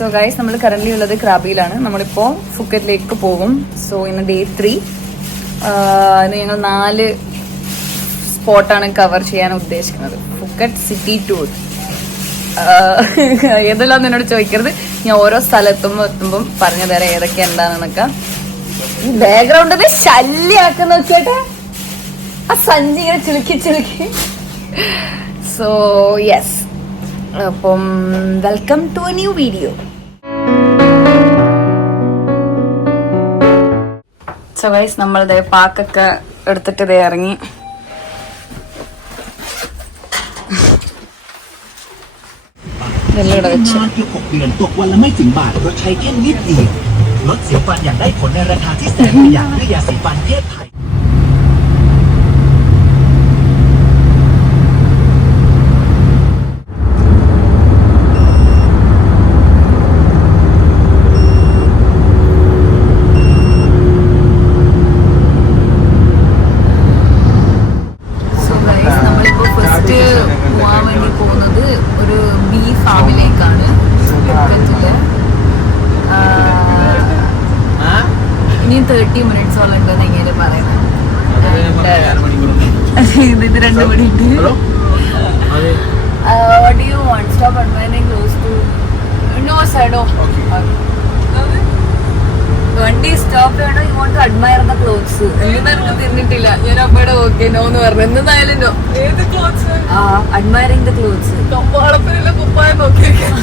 So guys നമ്മൾ current ഉള്ളത് ക്രാബിയിലാണ്. നമ്മളിപ്പോൾ ഫുക്കറ്റിലേക്ക് പോകും. സോ ഇന്ന് ഡേ 3. ഇന്ന് ഞങ്ങൾ 4 സ്പോട്ടാണ് കവർ ചെയ്യാൻ ഉദ്ദേശിക്കുന്നത്. Phuket city tour. ഏതെല്ലാം എന്നോട് ചോദിക്കരുത്, ഞാൻ ഓരോ എത്തുമ്പം പറഞ്ഞു തരാം ഏതൊക്കെ എന്താണെന്നൊക്കെ. ഈ ബാക്ക്ഗ്രൗണ്ടിൽ ശല്യാക്കുന്ന നോക്കിയാട്ടെ, ആ സഞ്ചി ഇങ്ങനെ ചിലുക്കി. സോ യെസ്, അപ്പം welcome to a new video. So guys നമ്മളിത് പാക്കൊക്കെ എടുത്തിട്ട് ഇറങ്ങി.6 เดือนตกวันละไม่ถึงบาทเพราะใช้แค่นิดเดียวลดเสียวฟันอย่างได้ผลในราคาที่แสนประหยัดด้วยยาสีฟันเทพไทยഇനിയും 30 മിനിറ്റ്സോളം ഉണ്ടെന്ന് എങ്ങനെ പറയുന്നത്. ഇത് 2 മണി ഉണ്ട്. What do you want? Stop admiring close to no sir, no. വണ്ടി സ്റ്റോപ്പ് ചെയ്യണോ? You want to admire the clothes. എന്നിട്ട് എനിക്ക് തിന്നിട്ടില്ല. ഞാൻ അപ്പടെ ഓക്കെ നോ എന്ന് പറഞ്ഞു. എന്തായാലും നോ. ഏത് ക്ലോത്ത്സ്? Admiring the clothes. കമ്പാളത്തിലുള്ള കുപ്പായം നോക്കിയിരിക്കാം.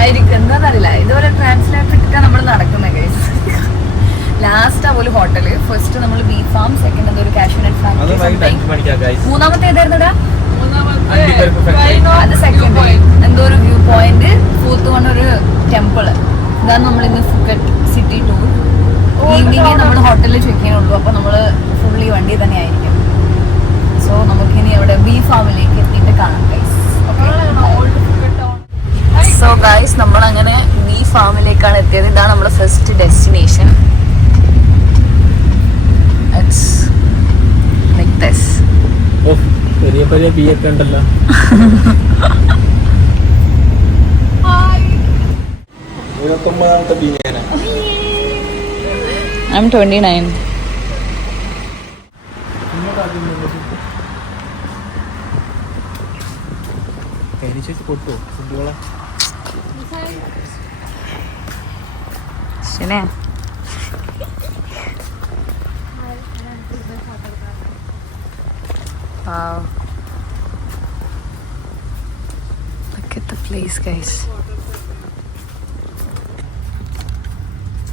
ആയിരിക്കും, എന്താന്നറിയില്ല. ഇതുപോലെ ട്രാൻസ്ലേറ്റർ ഇട്ടിട്ടാണ് നമ്മൾ നടക്കുന്നത് ഗൈസ്. ലാസ്റ്റ് ആ ഒരു ഹോട്ടല്. ഫസ്റ്റ് നമ്മൾ ബീ ഫാം, സെക്കൻഡ് എന്തൊരു കാഷ്യൂനട്ട് ഫാക്ടറി, മൂന്നാമത്തെ ഏതായിരുന്നടാ? അത് സെക്കൻഡ് എന്തോ ഒരു വ്യൂ പോയിന്റ്, ഫോർത്ത് വൺ ഒരു ടെമ്പിള്. ഇതാണ് നമ്മൾ ഇന്ന് ഫുക്കറ്റ് സിറ്റി ടൂർ. ഈവനിങ് നമ്മൾ ഹോട്ടലിൽ ചെക്ക് ചെയ്യാനുള്ളൂ. അപ്പൊ നമ്മള് ഫുള്ളി വണ്ടി തന്നെ ആയിരിക്കും. സോ നമുക്കിനി അവിടെ ബീ ഫാമിലേക്ക് എത്തിയിട്ട് കാണാം ഗൈസ്. സോ ഗൈസ് നമ്മൾ അങ്ങനെ ബീ ഫാമിലേക്കാണ് എത്തിയത്. ഇതാണ് നമ്മുടെ first destination. It's like this. ചെറിയ ചെറിയ ബീ ഒക്കെ ഉണ്ടല്ലോ. I'm 29. പൊട്ടോ ഫുഡുകളെ ശരി. Wow. Look at the place, guys.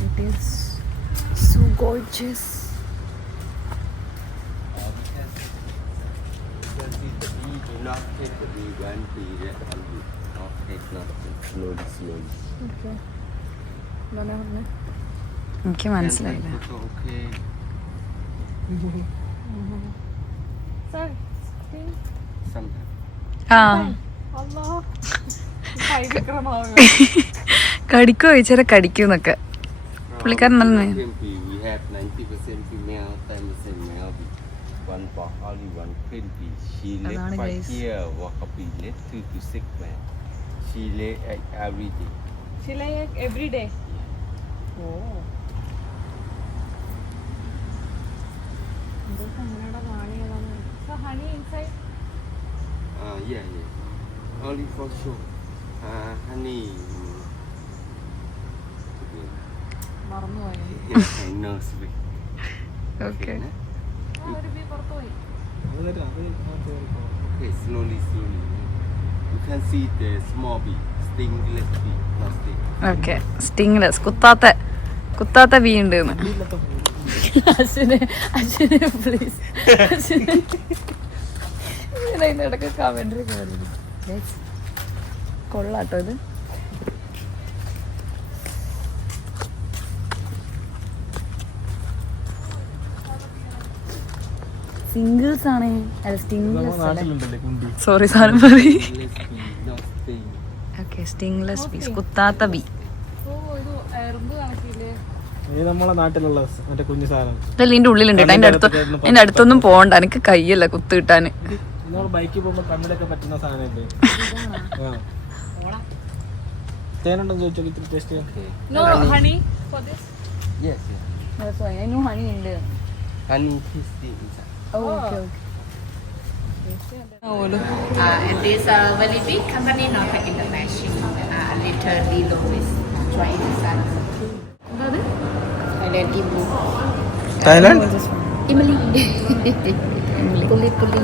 It is so gorgeous. എനിക്ക് മനസ്സിലായില്ല. ആ കടിക്കോ ചോദിച്ചാൽ കടിക്കൂന്നൊക്കെ പുള്ളിക്കാരൻ നല്ല. She lay egg every day. Oh. So honey inside? Yeah. Only for show. Honey. മറന്നുപോയി. I know, sweet. Okay. ഒരു ബീ പുറത്തുപോയി. Okay, slowly. You can see the small bee, stingless bee, not sting. Okay, stingless. കുത്താത്ത bee ഉണ്ട്. അശ്വിനെ please. ഇടയ്ക്ക് commentary കൊള്ളാട്ടോ ഇത്. Singles ആണ്. Sorry സാധനം പറയും. ഓക്കെ, സ്റ്റിംഗ്ലെസ് ബീസ്, കുത്താത്ത ബീ. നമ്മളെ നാട്ടിലുള്ള മറ്റേ കുഞ്ഞു സാധനം ഇതല്ല ഇതിന്റെ ഉള്ളിലുണ്ട്. അതിന്റെ അടുത്തൊന്നും പോകണ്ട, എനിക്ക് കയ്യല്ല കുത്ത് കിട്ടാന്. ബൈക്കിൽ പോകുമ്പോ കണ്ണിലൊക്കെ പറ്റുന്ന സാധനല്ലേ. തേനുണ്ടെന്ന് ചോദിച്ചോ ഇത്തിരി ടേസ്റ്റ് ചെയ്യാം. No honey for this. Yes, yes. That's why I know honey ഉണ്ട്. Honey tasty inside. Oh, okay, okay. And this very big company not like in the machine. Literally low is try this one. Thailand Ibu. Thailand Imali. Puli puli.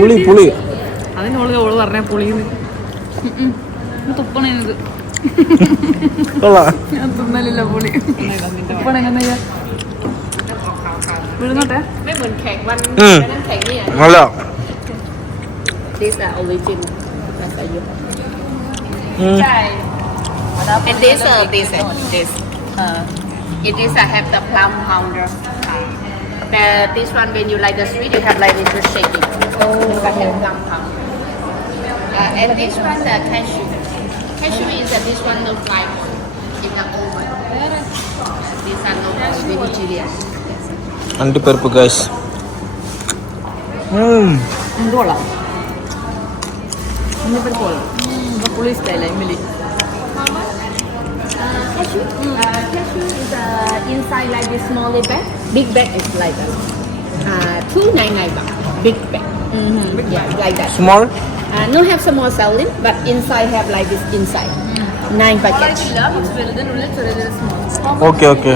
പുളി പുളി അതിനോള് ഓള് പറഞ്ഞ പുളിന്ന് തുപ്പണത് കൊള്ളാം. ഞാൻ തിന്നലില്ല പുളി. തുപ്പണ എങ്ങനെയാ വിടുന്നോട്ടെ. Mấy mình khẹt quanh Ừ. cái nấm khẹt này. നല്ല These are origin. That's are you. ഉം. And this this. It is have the plum powder. This one when you like the sweet, you have like this to shake it. Oh. Have plum powder. And this one the cashew. Cashew is this one look like in the oven. These are no vegetarian. അണ്ടിപ്പരിപ്പ് guys. ഇത് കൊള്ളാം. ഇന്നിപ്പോൾ കൊള്ളാം. പുളി സ്റ്റൈല Emile. Cashew. Cashew is inside like this small bag. Big bag is like that. 299 baht. Big bag. Yeah, like that. Small No have small selling, but inside have like this inside. 9 packets. വലുതിനുള്ളിൽ ചെറിയ small. Okay okay.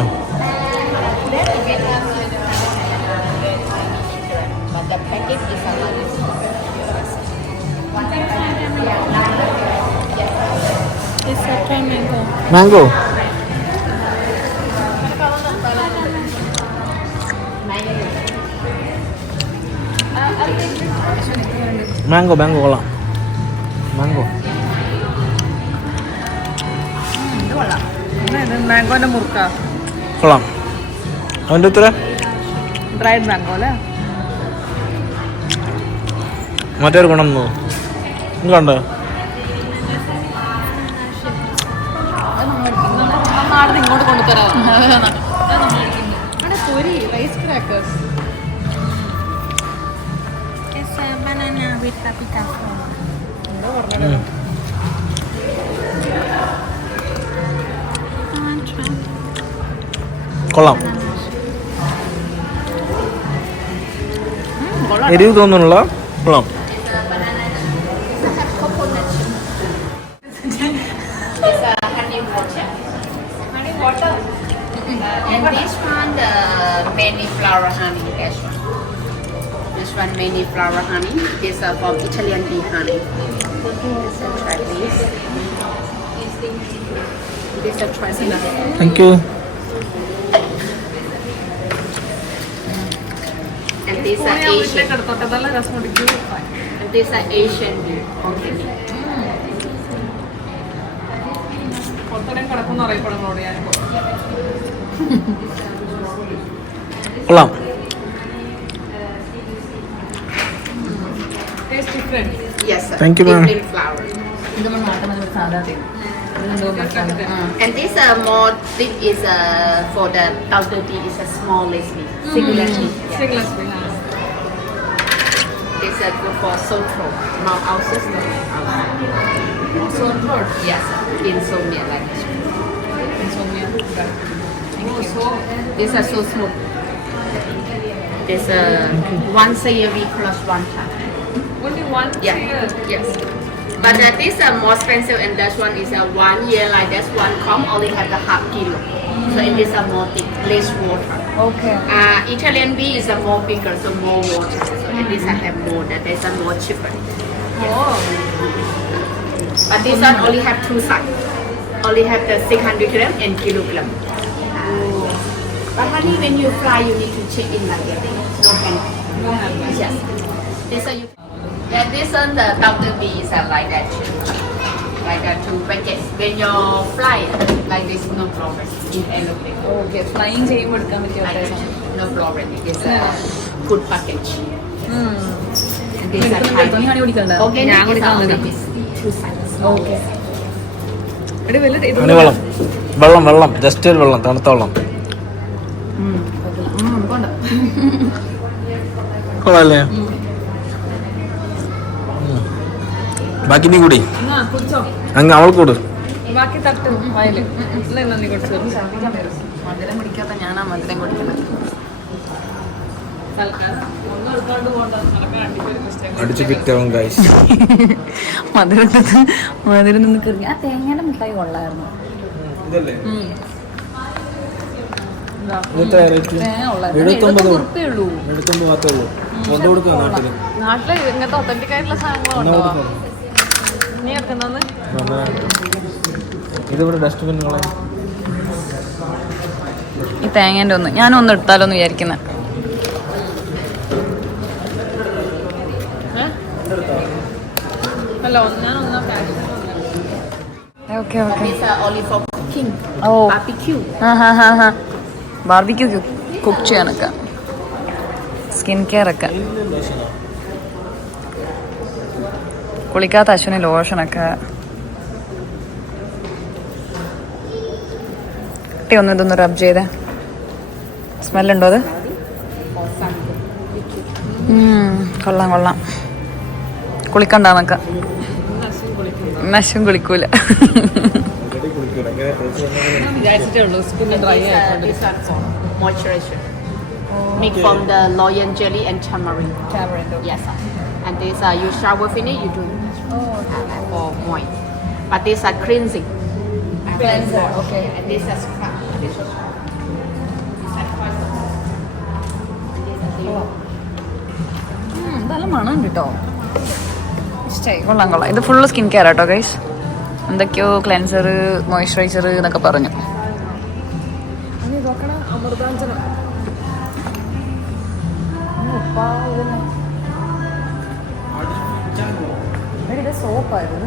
But the packet is like this. It's a mango. Mango mango mango കൊള്ളാം. Mango ഇത് മാംഗോന്റെ മുറുക്ക. കൊള്ളാം. അവൻ്റെ എത്ര? Dried mango അല്ലേ? മറ്റൊരു ഗുണം കണ്ടോ? നാടിന് ഇങ്ങോട്ട് കൊണ്ടുതരാം. അവിടെ പൊരി rice crackers. It's a banana with paprika sauce. കൊള്ളാം. എരിവ് തോന്നുന്നുള്ള കൊള്ളാം. It's honey water. Honey water. And this one the many flower honey. This one many flower honey. This from Italian bee honey. Try this. This a try this. Thank you. And this are Asian. എടുത്തോട്ടെ നല്ല രസം കുടിക്കൂ. And this are Asian bee. Okay. കൊത്തടം കിടക്കുന്ന അറിയപ്പെടുന്നോട് ഞാൻ കൊള്ളാം. Taste different. Yes, sir. Thank you, ma'am. Different flowers. ഇത് നമ്മൾ നാട്ടിൽ സാധാ തേൻ. ഇതെന്തോ masala. And this more thick is for the outer tea is a small recipe. Singular tea. Yeah. Stingless bee. This good for sore throat. Mouth ulcers. സോൺ ഫ്ലോർ. Yes, insomnia like this. Insomnia. This is so smooth. This once a year we plus one time. Only one Yeah. year. Yes. But this more expensive and that one is 1 year like that one come only have the half kilo. So it is more thick, less water. Okay. Italian bee is more bigger, so more water. So it is have more that is more cheaper. Oh. But this one only have two sides. Only have the 600 gram and kilogram. But honey, when you fry, you need to check in like that. No hand. Yes. This one you. Yeah, this one the Dr. B is like that too. Like that two packets. When you fly like this, no problem. In aeroplane. Okay. Flying ചെയ്യുമ്പോൾ എടുക്കാൻ പറ്റിയ Like ഒരു that. No problem. It is a good package. And this are തുണി Thai. പിടിക്കണ്ട. Okay, ഞാൻ it's കുടിക്കാൻ only വന്നതാ. this two sides. Okay. എടി വലിയ അതിന് വെള്ളം വെള്ളം വെള്ളം ജസ്റ്റ് ഒരു വെള്ളം തണുത്ത വെള്ളം. കൊണ്ട. കൊള്ളാല്ലേ? ബാക്കി നീ കൂടി എന്നാ കുടിച്ചോ അങ്ങ് അവൾ കൂട്. ബാക്കി തട്ട് വയല് എന്നാ നീ കുടിച്ചോ മധുരം കുടിക്കാത്ത ഞാനാ മധുരം കുടിക്കുന്നത്. തൽക്കാലം ഒന്നും എടുക്കാണ്ട് പോകണ്ട നടക്കാൻ അടിപൊളി മിസ്റ്റേക്ക് അടിച്ച് കിട്ടാവും ഗൈസ്. മധുരം നിന്ന് കയറി. ആ തേങ്ങയുടെ മിഠായി കൊള്ളായിരുന്നു. ഇതല്ലേ ഇതാ. ഇന്നത്തെ റേറ്റ് തേങ്ങ കൊള്ളായിരുന്നു. 79 ഉറുപ്പേ ഉള്ളൂ. 79 മാത്രമേ ഉള്ളൂ. കൊണ്ട് കൊടുക്കാം നാട്ടില്. നാട്ടില് ഇങ്ങനത്തെ ഒത്തന്റിക് ആയിട്ടുള്ള സാധനങ്ങളുണ്ടോ നീ വെക്കുന്നത് ഇതിവിടെ ഡസ്റ്റ്ബിന്നുകളെ ഈ തേങ്ങേൻ്റെ ഒന്ന് ഞാനൊന്ന് എടുത്താലോ എന്ന് വിചാരിക്കുന്നത്. അല്ല ഒന്നാ fashion okay But okay. these are only for cooking. Oh. Barbecue. Barbecue cook ചെയ്യാനൊക്കെ സ്കിൻ കെയർ ഒക്കെ. കുളിക്കാത്ത അശ്വിന് ലോഷനൊക്കെ. കുട്ടി ഒന്ന് ഇതൊന്ന് റബ് ചെയ്തേ. സ്മെല്ലുണ്ടോ അത്? കൊള്ളാം കൊള്ളാം. കുളിക്കണ്ടെന്നൊക്കെ. നശം കുളിക്കൂല. വിചാരിച്ചിട്ടേ ഉള്ളൂ സ്കിൻ ഡ്രൈ ആയിട്ടുണ്ട് These are for moisturizer. Made from the loyan jelly and tamarind. Yes, sir. And these are you shower finish, you do for moist. But these are cleansing. Cleanser, okay. And these are scrub. These are poison. And these are zero. നല്ല മണം കേട്ടോ. ഇഷ്ടമായി. കൊള്ളാം കൊള്ളാം. ഇത് full skin care ആട്ടോ guys. എന്തൊക്കെയോ cleanser moisturiser എന്നൊക്കെ പറഞ്ഞു. അമൃതാഞ്ജനം സോപ്പായിരുന്നു.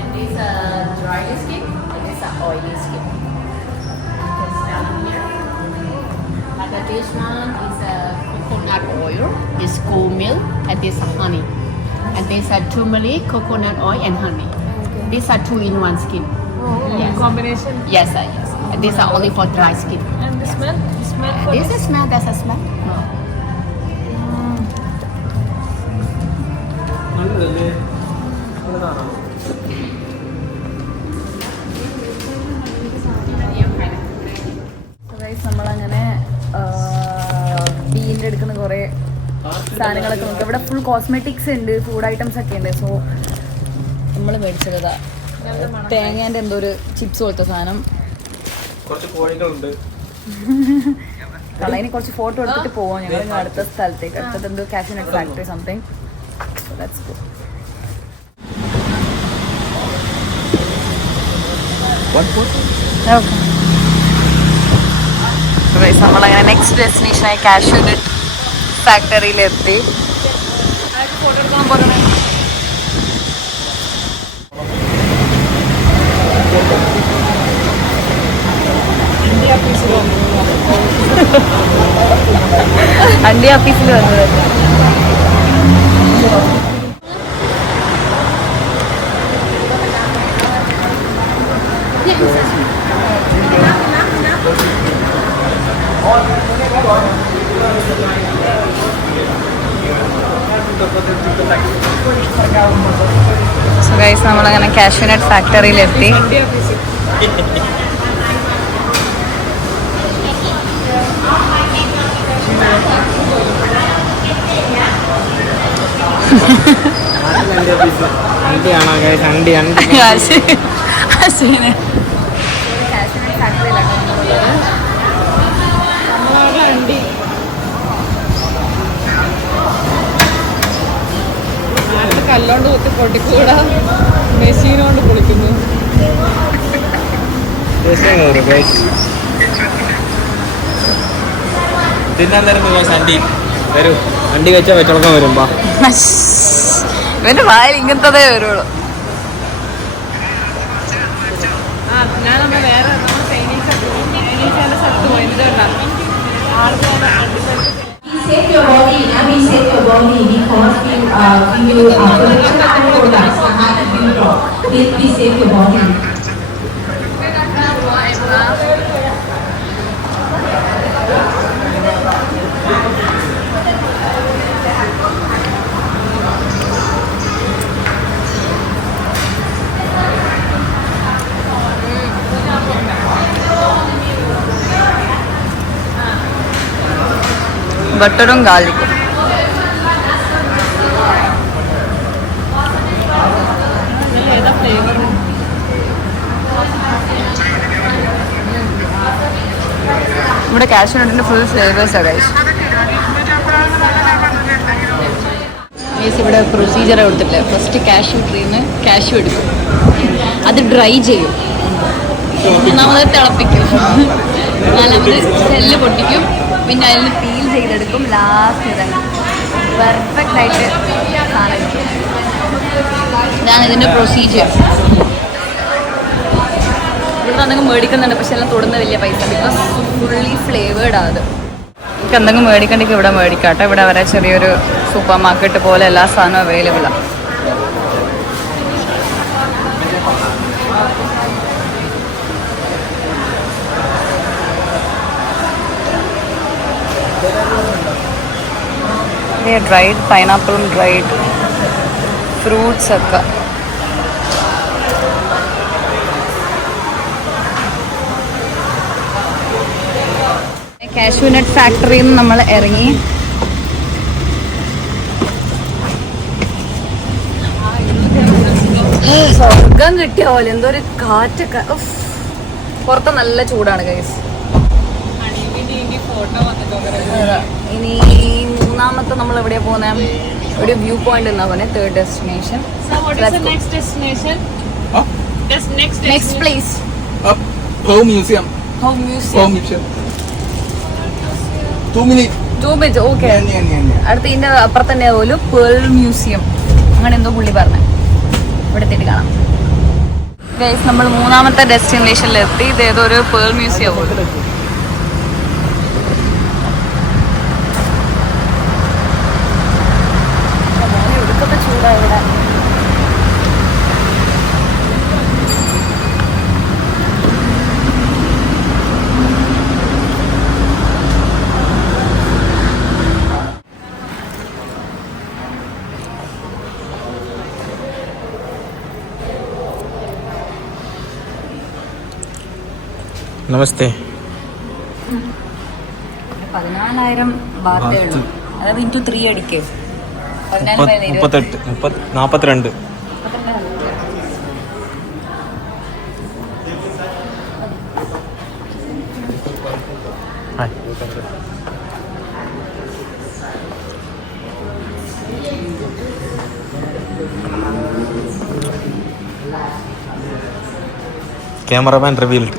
And these are dry skin. And these are oily skin. You can smell here. But this one is coconut oil. It's goat milk. And this is honey. And these are turmeric, coconut oil, and honey. These are 2-in-1 skin. Yes. Combination Yes, sir, yes. And these are only for dry skin. And smell And this is smell. That's a smell. No. നമ്മളങ്ങനെ ബീൻ്റെ എടുക്കുന്ന കുറേ സാധനങ്ങളൊക്കെ നോക്കാം. ഇവിടെ full cosmetics ഉണ്ട്, food items ഒക്കെ ഉണ്ട്. So നമ്മൾ മേടിച്ചതാ തേങ്ങേൻ്റെ എന്തോ ഒരു ചിപ്സ് പോലത്തെ സാധനം. കുറച്ച് കോഴികളുണ്ട്. കളയിന് കുറച്ച് ഫോട്ടോ എടുത്തിട്ട് പോവാം ഞങ്ങൾ അടുത്ത സ്ഥലത്തേക്ക്. അടുത്തത് എന്തോ cashew nut factory something. So let's go. നമ്മളങ്ങനെ നെക്സ്റ്റ് ഡെസ്റ്റിനേഷനായി കാഷ്യൂനട്ട് ഫാക്ടറിയിലെത്തി. ഫോട്ടോ എടുക്കാൻ പോകണേ അണ്ടി ഓഫീസിൽ വന്നത്. സോ ഗൈസ് നമ്മളങ്ങനെ കാഷ്യൂനട്ട് ഫാക്ടറിയിലെത്തി. അണ്ടിയാണോ ഗൈസ്? അണ്ടി അണ്ടി അശ്വിനെ അണ്ടി നാട്ടിൽ കല്ലോണ്ട് കുത്തി പൊട്ടിക്കൂടാ, മെഷീനോണ്ട് പൊളിക്കുന്നു. തിന്നാൻ തരുന്നു ഗൈസ്. അണ്ടി വരൂ. അണ്ടി കഴിച്ചാൽ വെച്ചോളക്കാൻ വരുമ്പോ ഇവന്റെ വായിൽ ഇങ്ങനത്തതേ വരുള്ളൂ. ആ ഞാനൊന്ന് വേറെ നമ്മൾ ചൈനീസിന്റെ സ്ഥലത്ത് പോയി. എന്നിട്ട് ഉണ്ടാകും ആൾക്കാരുടെ അണ്ടി Save your body, we save your body because we will production and products that will drop. We save your body. ബട്ടറും ഗാർലിക്കും. ഏതാ ഫ്ലേവർ? ഇവിടെ കാഷ്യൂ നട്ടിന്റെ ഫുൾ ഫ്ലേവേഴ്സാണ് ഗൈസ്. ഇവിടെ പ്രൊസീജിയർ കൊടുത്തിട്ടില്ല. ഫസ്റ്റ് കാഷ്യൂ ട്രീന്ന് കാഷ്യൂ എടുക്കും, അത് ഡ്രൈ ചെയ്യും, ഒന്നാമത് തിളപ്പിക്കും, നാലാമത് ഷെല്ല് പൊട്ടിക്കും, പിന്നെ അതിൽ നിന്ന് പീൽ ചെയ്തെടുക്കും, ലാസ്റ്റ് ഇതാണ് പെർഫെക്റ്റ് ആയിട്ട് സാധനം. ഇതാണ് ഇതിൻ്റെ പ്രൊസീജിയർ. ഇവിടെ എന്തെങ്കിലും മേടിക്കുന്നുണ്ട്, പക്ഷെ എല്ലാം തൊടുന്ന വലിയ പൈസ, ബിക്കോസ് ഫുള്ളി ഫ്ലേവേർഡാണ് അത്. എനിക്ക് എന്തെങ്കിലും മേടിക്കണ്ടെങ്കിൽ ഇവിടെ മേടിക്കാട്ടെ. ഇവിടെ വരെ ചെറിയൊരു സൂപ്പർ മാർക്കറ്റ് പോലെ എല്ലാ സാധനവും അവൈലബിളാണ്. ഡ്രൈഡ് പൈനാപ്പിളും ഡ്രൈഡ് ഫ്രൂട്ട്സ് ഒക്കെ. കാഷ്യൂ നട്ട് ഫാക്ടറിയിൽ നിന്ന് നമ്മൾ ഇറങ്ങി. സ്വർഗം കിട്ടിയ പോലെ എന്തോ ഒരു കാറ്റൊക്കെ. പുറത്ത് നല്ല ചൂടാണ് ഗൈസ്. ഇനി മൂന്നാമത്തെ നമ്മൾ എവിടെയാ പോകുന്നത്? ഒരു വ്യൂ പോയിന്റ് എന്നാ പറയുന്നത്. Third destination. Next place Home museum. Home museum. 2 minutes. 2 minutes. Okay. അടുത്ത ഇതിന്റെ അപ്പുറത്ത് തന്നെ പോലും പേൾ മ്യൂസിയം, അങ്ങനെ എന്തോ പുള്ളി പറഞ്ഞ. ഇവിടെ എത്തിയിട്ട് കാണാം ഗൈസ്. നമ്മൾ മൂന്നാമത്തെ ഡെസ്റ്റിനേഷനിലെത്തി. ഇത് ഏതോ ഒരു പേൾ മ്യൂസിയം പോലും. ഇവിടുത്തെ ചൂടാ ഇവിടെ. നമസ്തേ. 14,000 ബാത്തേ ഉള്ളൂ. അതായത് ഇൻറ്റു 3 അടിക്കേ. 38 42. Cameraman revealed.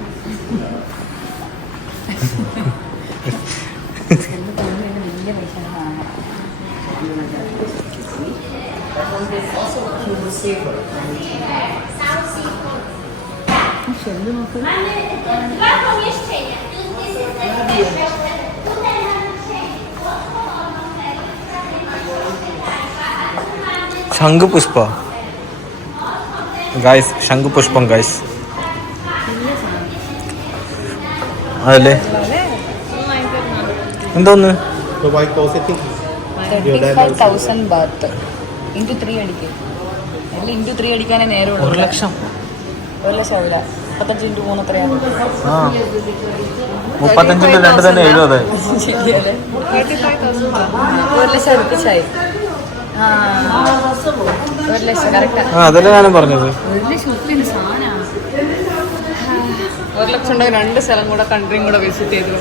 ശംഖുപുഷ്പ ഗൈസ്, ശംഖുപുഷ്പം ഗൈസ്. അതല്ലേ എന്തോന്ന്? 35,000 ബാത്ത് ഇൻറ്റു 3 അടിക്കേ. അല്ല ഇൻറ്റു 3 അടിക്കാനേ നേരമുള്ളൂ. 1 ലക്ഷം. 1 ലക്ഷം ആവില്ല. 35 ഇൻറ്റു 3 എത്രയാണ്? 35 × 2 തന്നെ 70. ശരിയല്ലേ? 1 ലക്ഷം അടുപ്പിച്ചായി. 1 ലക്ഷം കറക്റ്റാ. അതല്ലേ ഞാനും പറഞ്ഞത്. 1 ലക്ഷം ഉപ്പിന് സാധനമാണ്. 1 ലക്ഷം ഉണ്ടെങ്കിൽ 2 സ്ഥലം കൂടെ കൺട്രിയും കൂടെ വിസിറ്റ് ചെയ്തു.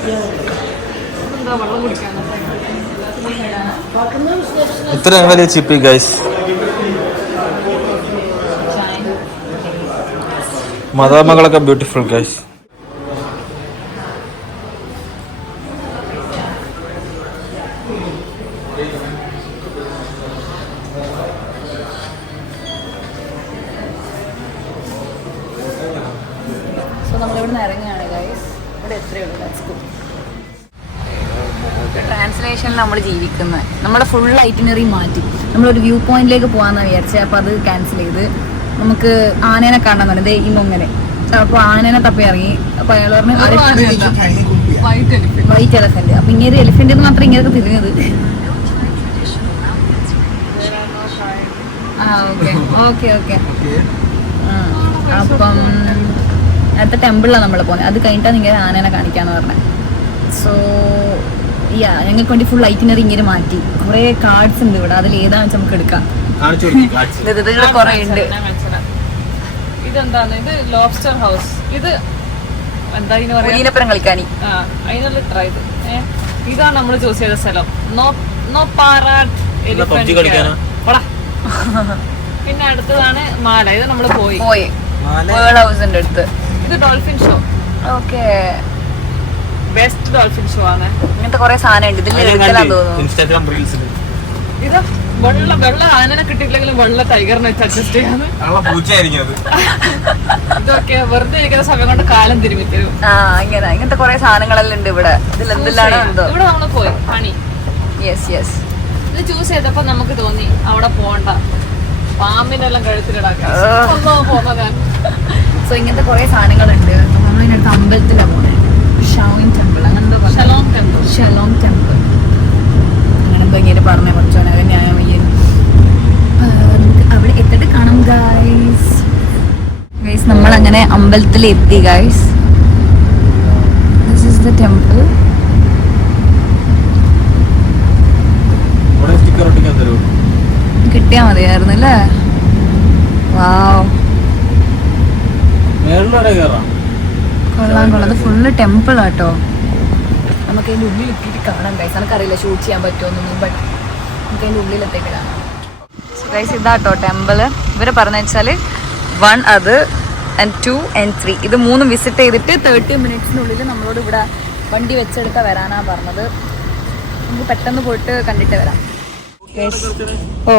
എന്താ വെള്ളം കുടിക്കാൻ ഇത്രയും വലിയ ചിപ്പി ഗൈസ്. മദാമകളൊക്കെ ബ്യൂട്ടിഫുൾ ഗൈസ്. സോ നമ്മളിവിടെ നിന്ന് ഇറങ്ങുകയാണ് ഗൈസ്. ഇവിടെ എത്രയേ ഉള്ളൂ. ട്രാൻസ്ലേഷനിൽ നമ്മൾ ജീവിക്കുന്നത്. നമ്മുടെ ഫുൾ ഐറ്റിനറി മാറ്റി നമ്മളൊരു വ്യൂ പോയിന്റിലേക്ക് പോകാമെന്നാണ് വിചാരിച്ചത്. അപ്പോൾ അത് ക്യാൻസൽ ചെയ്ത് നമുക്ക് ആനേനെ കാണാൻ പറഞ്ഞത് ഇന്നൊങ്ങനെ. അപ്പോൾ ആനേനെ തപ്പി ഇറങ്ങി. അപ്പോൾ അയാൾ പറഞ്ഞു വൈറ്റ് എലഫന്റ്. അപ്പോൾ ഇങ്ങനെ എലിഫന്റ് എന്ന് മാത്രം ഇങ്ങനെയൊക്കെ തിരിഞ്ഞത്. ഓക്കെ അപ്പം അടുത്ത ടെമ്പിളിലാണ് നമ്മൾ പോകുന്നത്. അത് കഴിഞ്ഞിട്ടാണ് ഇങ്ങനെ ആനേനെ കാണിക്കാന്ന് പറഞ്ഞത്. സോ ഞങ്ങൾക്ക് വേണ്ടി ഫുൾ ഐറ്റിനറി ഇങ്ങനെ മാറ്റി. കുറെ കാർഡ്സ് ഉണ്ട് ഇവിടെ, അതിൽ ഏതാണെന്ന് വെച്ചാൽ നമുക്ക് എടുക്കാം. കാണിച്ചു കൊടുക്കും. ഇവിടെ കുറെ ഉണ്ട്. ഇതെന്താണ്? ഇത് ലോബ്സ്റ്റർ ഹൗസ്. ഇത് എന്താ ഇതിന് പറയാ? കുഞ്ഞിനപ്പുറം കളിക്കാനി. അതിനുള്ള ട്രൈ ഇത്. ഇതാണ് നമ്മൾ ചൂസ് ചെയ്ത സ്ഥലം. നോ പാറാട്ട് പബ്ജി കളിക്കാനാ? പിന്നെ അടുത്തതാണ് മാല. ഇത് നമ്മൾ പോയി വേൾ ഹൗസിന്റെ അടുത്ത്. ഇത് dolphin show. Okay, best dolphin show ആണ്. ഇങ്ങനത്തെ കുറെ സാധനം ഉണ്ട്. ഇതിൽ എടുക്കലാന്ന് തോന്നുന്നു. ഇൻസ്റ്റാഗ്രാം റീൽസിൽ ഇത് വെള്ള ആനനെ കിട്ടിയില്ലെങ്കിലും വെള്ള ടൈഗറിനെ വെച്ച് അഡ്ജസ്റ്റ് ചെയ്യാന്ന്. പൂച്ചയായിരിക്കും അത്. ഇതൊക്കെ വെറുതെ ഇരിക്കുന്ന സമയം കൊണ്ട് കാലം തിരുമ്മി തരും. ഇങ്ങനത്തെ കുറെ സാധനങ്ങളെല്ലാം ഉണ്ട് ഇവിടെ. ഇതിൽ എന്തെല്ലാം ഉണ്ടോ? ഇവിടെ നമ്മള് പോയി പണി. Yes yes. ഇത് ചൂസ് ചെയ്തപ്പോ നമുക്ക് തോന്നി അവിടെ പോണ്ട, പാമ്പിനെല്ലാം കഴുത്തിലിടാക്കാൻ. സോ ഇങ്ങനത്തെ കുറെ സാധനങ്ങളുണ്ട്. നമ്മളിനടുത്ത് അമ്പലത്തിലാണ് പോണേ. ഷലോങ് ടെമ്പിൾ അങ്ങനെന്തോ. ഷലോങ് ടെമ്പിൾ അങ്ങനെന്തോ ഇങ്ങനെ പറഞ്ഞേ കുറച്ചോനെ. അത് ന്യായം വയ്യ. നമുക്ക് അവിടെ എത്തിട്ട് കാണാം ഗൈസ്. നമ്മളങ്ങനെ അമ്പലത്തിൽ എത്തി guys. This is the temple. കിട്ടിയാ മതിയായിരുന്നു അല്ലേ? വാവ്, കൊള്ളാം. അത് ഫുള്ള് ടെമ്പിൾ ആട്ടോ. നമുക്ക് അതിൻ്റെ ഉള്ളിൽ എത്തിയിട്ട് കാണാം ഗൈസ്. നമുക്കറിയില്ല ഷൂട്ട് ചെയ്യാൻ പറ്റുമെന്നൊന്നും, ബട്ട് നമുക്ക് അതിൻ്റെ ഉള്ളിലെത്തിയിട്ട് കാണാം. ഗൈസ് ഇതാട്ടോ ടെമ്പിള്. ഇവര് പറഞ്ഞു വെച്ചാല് 1 അത് and 2 and 3 ഇത് 3 വിസിറ്റ് ചെയ്തിട്ട് 30 മിനിറ്റ്സിനുള്ളിൽ നമ്മളോട് ഇവിടെ വണ്ടി വെച്ചെടുത്താ വരാനാ പറഞ്ഞത്. നമുക്ക് പെട്ടെന്ന് പോയിട്ട് കണ്ടിട്ട് വരാം. ഓ,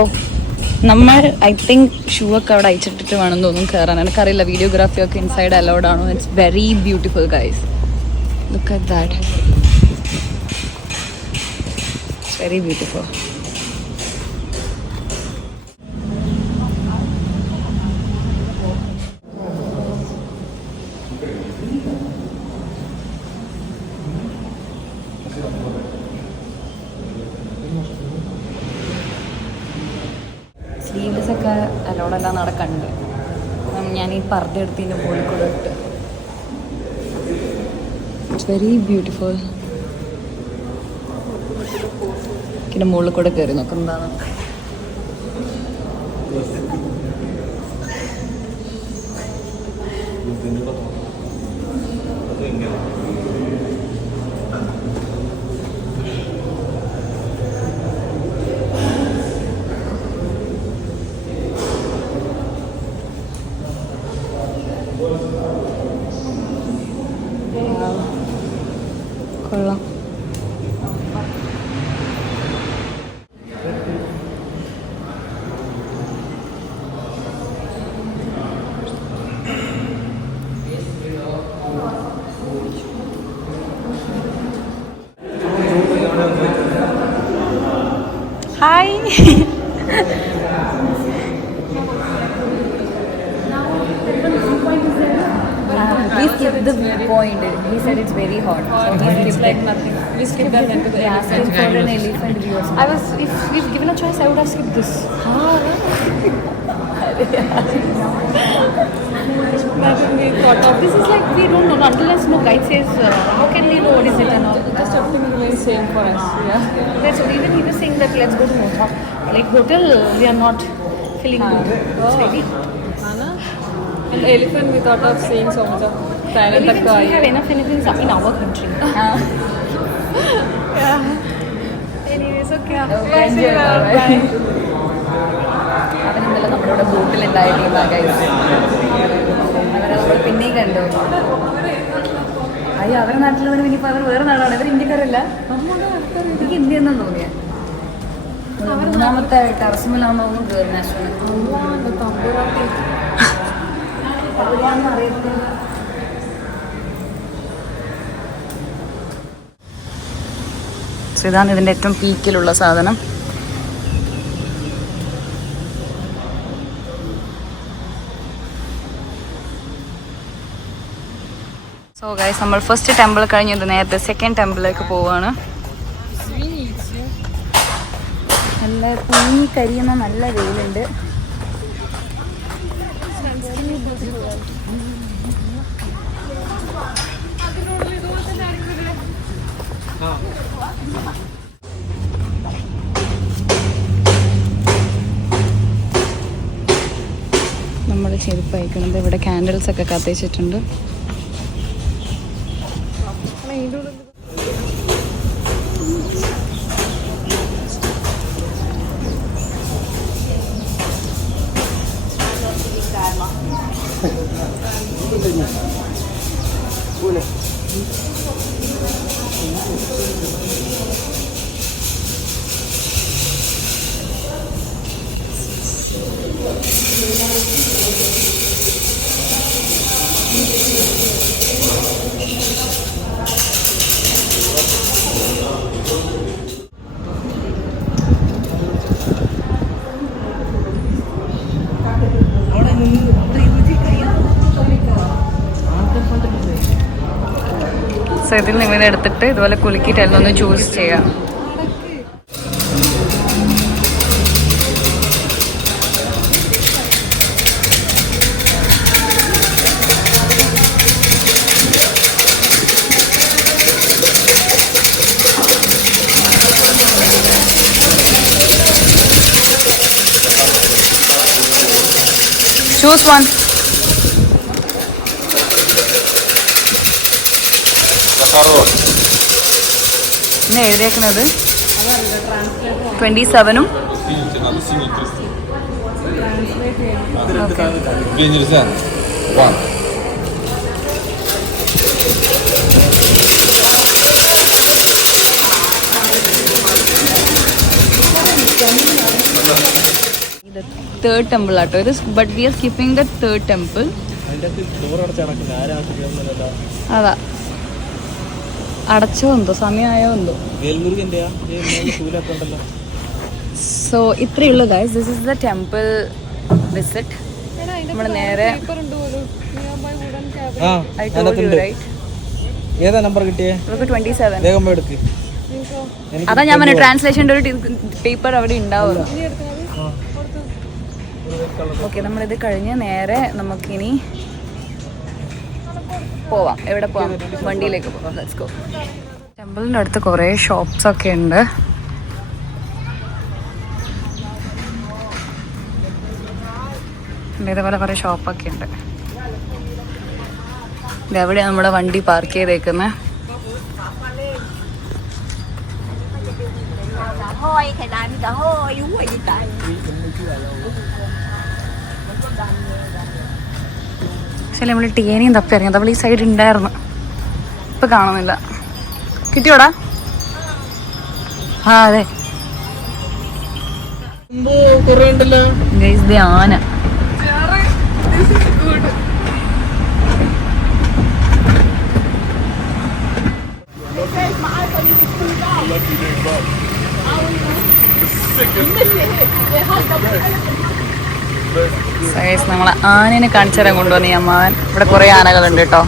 നമ്മൾ ഐ തിങ്ക് ഷൂ ഒക്കെ അവിടെ അയച്ചിട്ടിട്ട് വേണമെന്ന് തോന്നും കയറാൻ. എനിക്കറിയില്ല വീഡിയോഗ്രാഫി ഒക്കെ ഇൻസൈഡ് അലൗഡ് ആണോ. It's very beautiful guys. Look at that. It's very beautiful. Sleeveless ഒക്കെ അലോടെല്ലാം നടക്കണ്ട്. ഞാൻ ഈ പർദ്ദ എടുത്തതിൻ്റെ മുകളിൽ കൂടെ ഇട്ട്. It's very beautiful. ഇതിൻ്റെ മുകളിൽ കൂടെ കയറി നോക്കാം എന്താണ്. കൊള്ളാം. Hi. We skipped the point. He said it's very hot. So It's like nothing. We skip that into the asking for an elephant view. if given a choice, I would have skipped this. We thought of This is like we don't know unless no guide says how can we know what is it and all. just everything remains same for us. Yeah. Right, so even he was saying that let's go to hotel. Like hotel, we are not feeling good. It's very. Anna, and elephant we thought of seeing so much of planet Elephants, we have enough elephants in our country. Anyways, okay. അവൻ ഇന്നലെ നമ്മുടെ ഇവിടെ ബോട്ടിലുണ്ടായ ടീമാകായിരുന്നു. അവരെ നമ്മൾ പിന്നെയും കണ്ടു. അയ്യോ, അവരുടെ നാട്ടിലുള്ളവർ ഇനിയിപ്പോൾ അവർ വേറെ നാടാണ്. ഇവർ ഇന്ത്യക്കാരല്ല. എനിക്ക് ഇന്ത്യയെന്നും തോന്നിയ മൂന്നാമത്തെ ടെറസുമിലാകുമ്പോൾ ഒന്നും കയറുന്ന എവിടെയാണെന്ന് അറിയത്തില്ല. സോ ഇതാണ് ഇതിൻ്റെ ഏറ്റവും പീക്കിലുള്ള സാധനം. സോ ഗൈസ്, നമ്മൾ ഫസ്റ്റ് ടെമ്പിൾ കഴിഞ്ഞത് നേരത്തെ സെക്കൻഡ് ടെമ്പിളിലേക്ക് പോവുകയാണ്. നല്ല തൂങ്ങി കരിയുന്ന നല്ല വെയിലുണ്ട്. നമ്മൾ ചെരുപ്പ് അയക്കുന്നത് ഇവിടെ ക്യാൻഡിൽസ് ഒക്കെ കത്തിച്ചിട്ടുണ്ട്. സോ ഇതിൽ നിങ്ങൾ എടുത്തിട്ട് ഇതുപോലെ കുലുക്കിയിട്ട് എല്ലാം ഒന്ന് ചൂസ് ചെയ്യാം. Choose one. ഇന്ന് എഴുതിയേക്കുന്നത് 27-ഉം ഇത് തേർഡ് ടെമ്പിൾ ആട്ടോ ഇത്. But we are skipping the third temple. അതാ അടച്ചോ എന്തോ സമയമായോ എന്തോ. സോ ഇത്രയേ ഉള്ളൂ guys. This is the temple visit. നമ്മൾ നേരെ ഏതാ നമ്പർ കിട്ടിയേ? 27. അതാ ഞാൻ പറഞ്ഞ ട്രാൻസ്ലേഷൻ്റെ ഒരു പേപ്പർ അവിടെ ഉണ്ടാവും. ഓക്കെ, നമ്മളിത് കഴിഞ്ഞ് നേരെ നമുക്കിനി പോവാം. എവിടെ പോവാം? വണ്ടിയിലേക്ക് പോവാം. Let's go. ടെമ്പിളിൻ്റെ അടുത്ത് കുറേ ഷോപ്സ് ഒക്കെ ഉണ്ട്. ഇതേപോലെ കുറേ ഷോപ്പൊക്കെ ഉണ്ട്. ഇതെവിടെയാണ് നമ്മുടെ വണ്ടി പാർക്ക് ചെയ്തേക്കുന്നത്? പക്ഷേ നമ്മൾ ടീനയും തപ്പി ഇറങ്ങിയത്. അവൾ ഈ സൈഡ് ഉണ്ടായിരുന്നു, ഇപ്പൊ കാണുന്നില്ല. കിട്ടിയോടാ? ആ അതെ ഗൈസ്, ആന. നമ്മളെ ആനേനെ കാണിച്ചു തരാൻ കൊണ്ടുവന്ന ഈ അമ്മാവൻ. ഇവിടെ കുറേ ആനകളുണ്ട് കേട്ടോ.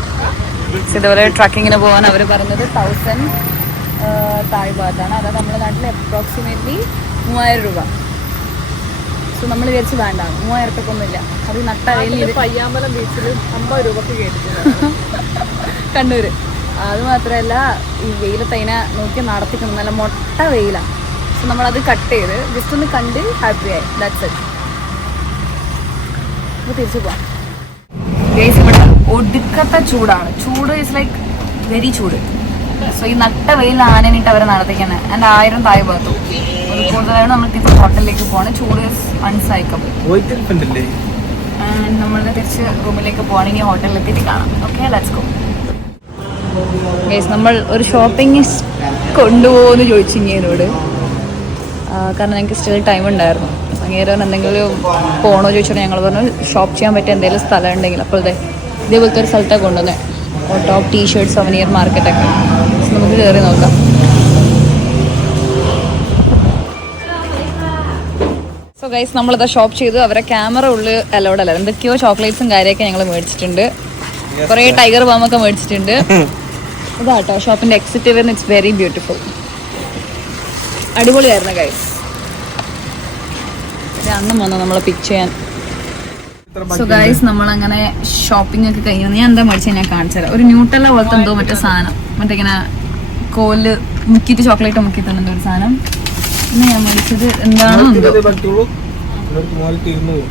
ഇതുപോലെ ട്രക്കിങ്ങിന് പോകാൻ അവർ പറഞ്ഞത് 1000 താഴ് ഭാഗത്താണ്. അതായത് നമ്മുടെ നാട്ടിൽ അപ്രോക്സിമേറ്റ്ലി 3000 രൂപ. സോ നമ്മൾ വിചാരിച്ച് വേണ്ട, 3000 രൂപക്കൊന്നുമില്ല. അത് നട്ട വെയിൽ പയ്യാമ്പലം ബീച്ചിൽ 50 രൂപക്ക് കേട്ടിട്ടുണ്ട് കണ്ണൂർ. അത് മാത്രമല്ല, ഈ വെയിലത്തതിനെ നോക്കി നടത്തിക്കണം. നല്ല മൊട്ട വെയിലാണ്. സോ നമ്മളത് കട്ട് ചെയ്ത് ജസ്റ്റ് ഒന്ന് കണ്ട് ഹാപ്പിയായി. That's it. അപ്പോൾ തിരിച്ചു പോവാം. ഗൈസ്, ഇവിടെ ഒടുക്കത്തെ ചൂടാണ്. ചൂട് ഈസ് ലൈക്ക് വെരി ചൂട്. സോ ഈ നട്ട വെയിൽ ആനനിട്ട് അവരെ നടത്തിക്കുന്നത്. എൻ്റെ 1000 താഴെ ഭാഗത്തു. അത് കൂടുതലായിട്ട് നമ്മൾ തിരിച്ച് ഹോട്ടലിലേക്ക് പോകണം. ചൂട് ഈസ് അൺസൈക്കബിൾ. ആൻഡ് നമ്മൾ തിരിച്ച് റൂമിലേക്ക് പോകണമെങ്കിൽ ഹോട്ടലിലെത്തിയിട്ട് കാണാം. Okay, let's go. ഗൈസ്, നമ്മൾ ഒരു ഷോപ്പിംഗ് കൊണ്ടുപോകുമെന്ന് ചോദിച്ചു ഇങ്ങനോട്. കാരണം ഞങ്ങൾക്ക് സ്റ്റിൽ ടൈം ഉണ്ടായിരുന്നു. അങ്ങേരെ എന്തെങ്കിലും പോകണോ ചോദിച്ചാൽ ഞങ്ങൾ പറഞ്ഞു ഷോപ്പ് ചെയ്യാൻ പറ്റിയ എന്തെങ്കിലും സ്ഥലം ഉണ്ടെങ്കിൽ. അപ്പോൾ ഇതേപോലത്തെ ഒരു സ്ഥലത്താണ് കൊണ്ടുവന്നത്. ടോപ്പ് ടീഷർട്ട്, സവനിയർ മാർക്കറ്റൊക്കെ. നമുക്ക് കയറി നോക്കാം. സോ ഗൈസ്, നമ്മളിതാ ഷോപ്പ് ചെയ്തു. അവരെ ക്യാമറ ഉള്ളിൽ അലൗഡ് അല്ല. എന്തൊക്കെയോ ചോക്ലേറ്റ്സും കാര്യമൊക്കെ ഞങ്ങൾ മേടിച്ചിട്ടുണ്ട്. കുറേ ടൈഗർ ബാമൊക്കെ മേടിച്ചിട്ടുണ്ട്. ഇതാട്ടോ ഷോപ്പിൻ്റെ എക്സിറ്റ് വരുന്ന. It's very beautiful. അടിപൊളിയായിരുന്നു ഗൈസ്. അന്നും വന്നു നമ്മളെ പിക്ക് ചെയ്യാൻ. സോ ഗൈസ്, നമ്മളങ്ങനെ ഷോപ്പിംഗ് ഒക്കെ കഴിഞ്ഞു. ഞാൻ എന്താ മേടിച്ചാൽ ഞാൻ കാണിച്ചു തരാം. ഒരു ന്യൂട്ടെല്ല പോലത്തെ എന്തോ മറ്റേ സാധനം, മറ്റേ ഇങ്ങനെ കോല് മുക്കിയിട്ട് ചോക്ലേറ്റ് മുക്കി തന്നുന്ന ഒരു സാധനം. പിന്നെ ഞാൻ മേടിച്ചത് എന്താണോ എന്തോ.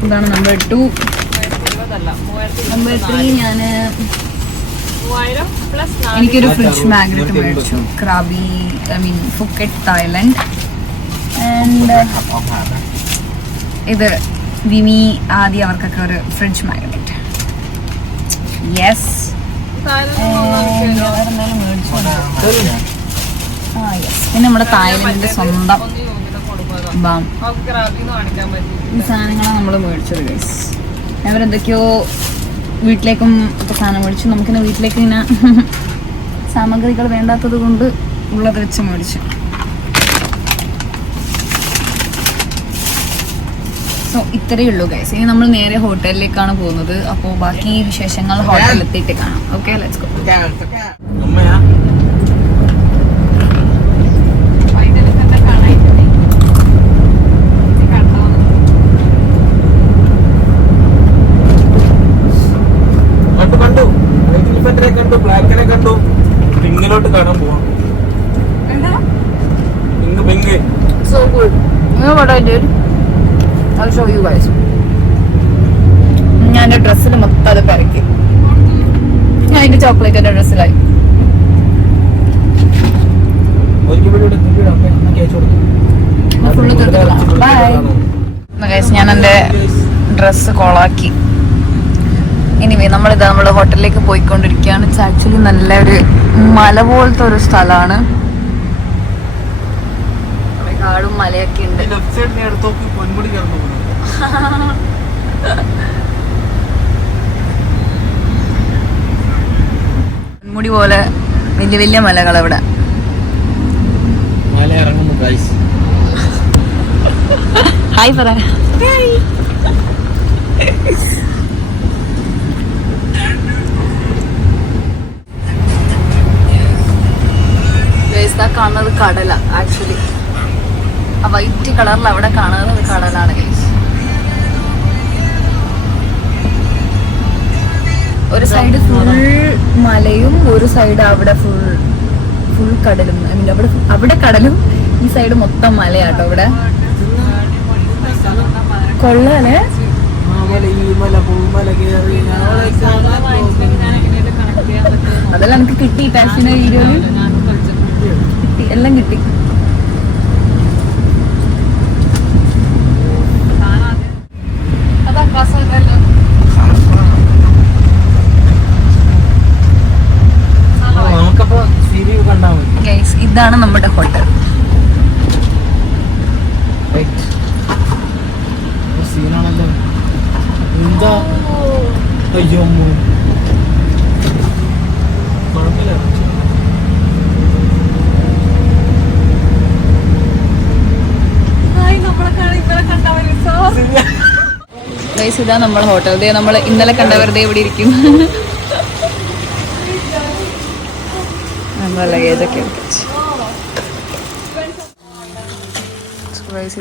ഇതാണ് നമ്പർ 2. നമ്പർ 3 ഞാന് എനിക്കൊരു ഫ്രിഡ്ജ് മാഗ്നറ്റ് മേടിച്ചു. Krabi Phuket Thailand. ആൻഡ് ഇത് വിമി ആദ്യം അവർക്കൊക്കെ ഒരു ഫ്രിഡ്ജ് മാഗ്നറ്റ്. യെസ്. പിന്നെ നമ്മുടെ തായ്ലൻഡിന്റെ സ്വന്തം ബാം. ഈ സാധനങ്ങളാണ് നമ്മൾ മേടിച്ചത് ഗൈസ്. അവരെന്തൊക്കെയോ വീട്ടിലേക്കും ഒക്കെ സാധനം മേടിച്ചു. നമുക്കിന്ന് വീട്ടിലേക്ക് ഇങ്ങനെ സാമഗ്രികൾ വേണ്ടാത്തത് കൊണ്ട് ഉള്ളത് വെച്ച് മേടിച്ചു. സോ ഇത്രയേ ഉള്ളൂ ഗൈസ്. ഇനി നമ്മൾ നേരെ ഹോട്ടലിലേക്കാണ് പോകുന്നത്. അപ്പോൾ ബാക്കി വിശേഷങ്ങൾ ഹോട്ടലിൽ എത്തിയിട്ട് കാണാം. Okay, let's go. കണ്ടു ബ്ലാക്കിനെ കണ്ടു. പിങ്കിലോട്ട് കാണാൻ പോവാം. Pink So good. You know what I did? I'll show you guys. ഞാൻ എൻ്റെ ഡ്രസ്സിൽ മൊത്തം അത് പരക്കി. ഞാൻ എൻ്റെ ചോക്ലേറ്റ് എൻ്റെ ഡ്രസ്സിലായി. ഫുള്ള് തീർത്തില്ല. ബൈ. ഞാൻ എൻ്റെ ഡ്രസ്സ് കോളാക്കി. എനിവേ നമ്മൾ ഹോട്ടലിലേക്ക് പോയിക്കൊണ്ടിരിക്കുകയാണ്. ഇറ്റ്സ് ആക്ച്വലി നല്ലൊരു മല പോലത്തെ ഒരു സ്ഥലമാണ്. കാടും മലയൊക്കെ ഉണ്ട്. പൊന്മുടി പോലെ വലിയ വലിയ മലകൾ അവിടെ. ഹായ് പറ. കാണുന്നത് കടല. ആക്ച്വലി ആ വൈറ്റ് കളറിൽ അവിടെ കാണുന്നത് കടലാണ് ഗൈസ്. ഒരു സൈഡ് ഫുൾ മലയും ഒരു സൈഡ് അവിടെ ഫുൾ കടലും. ഐ മീൻ അവിടെ കടലും ഈ സൈഡ് മൊത്തം മലയാട്ടോ. അവിടെ കൊള്ളാലേ. അതെല്ലാം എനിക്ക് കിട്ടി. പാഷന വീഡിയോയില് കിട്ടി, എല്ലാം കിട്ടി. ഇതാണ് നമ്മുടെ ഹോട്ടൽ. സീനാണല്ലോ. എന്താ അയ്യോ കുഴപ്പമില്ല. ഇതാ നമ്മുടെ ഹോട്ടൽ. നമ്മൾ ഇന്നലെ കണ്ടവരുടെ ഇവിടെ ഇരിക്കും. നമ്മളല്ല ഏതൊക്കെ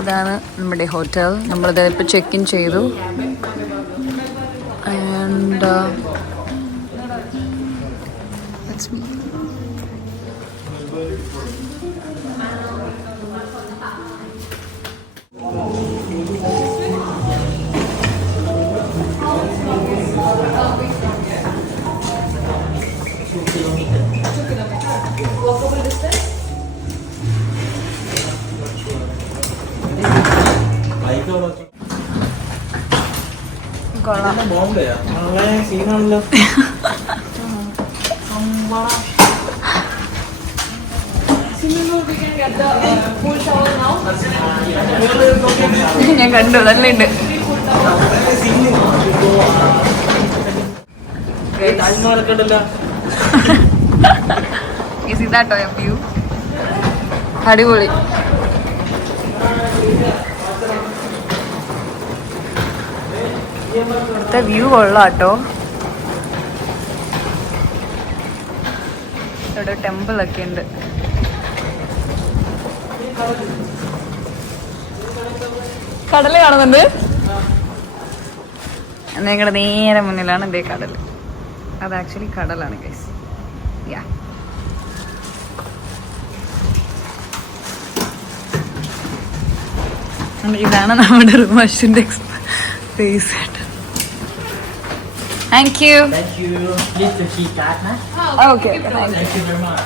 ഇതാണ് നമ്മുടെ ഹോട്ടൽ. നമ്മളിത് ഇപ്പോൾ ചെക്ക് ഇൻ ചെയ്തു. ആൻഡ് സീനാണല്ലോ. ഞാൻ കണ്ടു, നല്ലുണ്ട്. ഇതാട്ടോ വ്യൂ. അടിപൊളി. ഇവിടുത്തെ വ്യൂ കൊള്ളാട്ടോ. ഇവിടെ ടെമ്പിൾ ഒക്കെ ഉണ്ട്. കടല് കാണുന്നുണ്ട്. നിങ്ങളുടെ നേരെ മുന്നിലാണ് ഇതേ കടൽ. അത് ആക്ച്വലി കടലാണ് ഗൈസ്. യാ ഇതാണ് നമ്മുടെ റൂം. അശ്വിന്റെ ഫേസ് ആയിട്ട്. Thank you. Okay,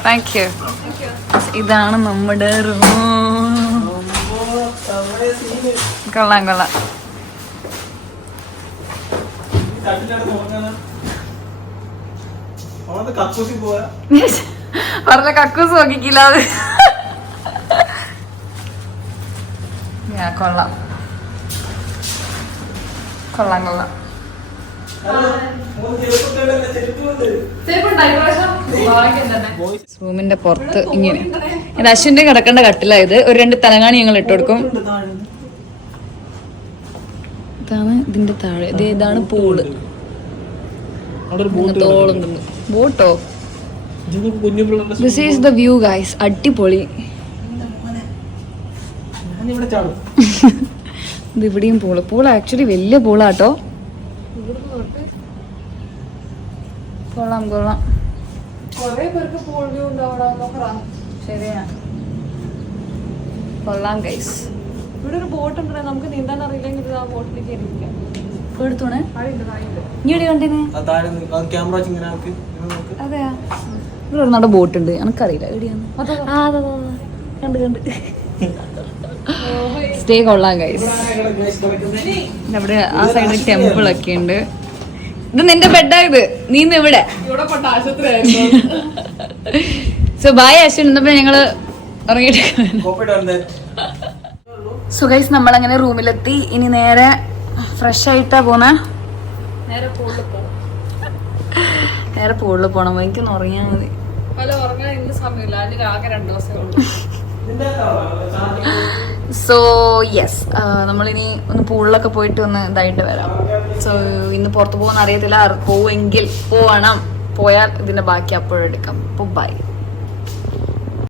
thank you. ഇതാണ് നമ്മുടെ റൂം. കൊള്ളാം കൊള്ളാം. പറഞ്ഞ കക്കൂസ് നോക്കിക്കില്ല അത്. കൊള്ളാം കൊള്ളാം കൊള്ളാം. റൂമിന്റെ പുറത്ത് ഇങ്ങനെ ഇത് അശ്വിന്റെ കിടക്കേണ്ട കട്ടിലായത്. ഒരു 2 തലകാണി ഞങ്ങൾ ഇട്ട് കൊടുക്കും. ഇതാണ് ഇതിന്റെ താഴെ. ഇതാണ് പൂള്. ബോട്ടോ. This is the view guys. അടിപൊളി. ഇത് ഇവിടെയും പൂള് ആക്ച്വലി വലിയ പൂളാട്ടോ. കൊള്ളാം കൊള്ളാം. ശരിയാ, കൊള്ളാം ഗൈസ്. ഇവിടെ ഒരു ബോട്ട് ഉണ്ട്, നമുക്ക് നീന്താൻ അറിയില്ലെങ്കിൽ ആ ബോട്ടിലേക്ക് ഇരിക്കാം. എടുത്തോണേ. നീ എവിടെ കണ്ടിന്? അതെയാ, ഇവിടെ ഒരു നാട് ബോട്ട് ഉണ്ട്, എനിക്കറിയില്ല എവിടെയാന്ന്. കണ്ട് സ്റ്റേ കൊള്ളാം ഗൈസ്. അവിടെ ആ സൈഡിൽ ടെമ്പിൾ ഒക്കെ ഉണ്ട്. ഇത് നിന്റെ ബെഡായത്, നീ ഇന്ന് ഇവിടെ. So bye Ashwin. ഇന്നപ്പോ ഞങ്ങള് ഇറങ്ങിയിട്ട് സോ ഗൈസ് നമ്മളങ്ങനെ റൂമിലെത്തി. ഇനി നേരെ ഫ്രഷ് ആയിട്ടാ പോന്നെ. നേരെ പൂളിൽ പോണം. എനിക്കൊന്ന് ഉറങ്ങിയാൽ മതി. ഉറങ്ങാൻ ഇന്ന് സമയമില്ല, അതിന് ആകെ 2 ദിവസമേ ഉള്ളൂ. സോ യെസ്, നമ്മളിനി ഒന്ന് പൂളിലൊക്കെ പോയിട്ട് ഒന്ന് ഇതായിട്ട് വരാം. സോ ഇന്ന് പുറത്ത് പോകുന്ന അറിയത്തില്ല. പോവെങ്കിൽ പോവണം. പോയാൽ ഇതിന്റെ ബാക്കി അപ്പോഴെടുക്കാം. ബൈ.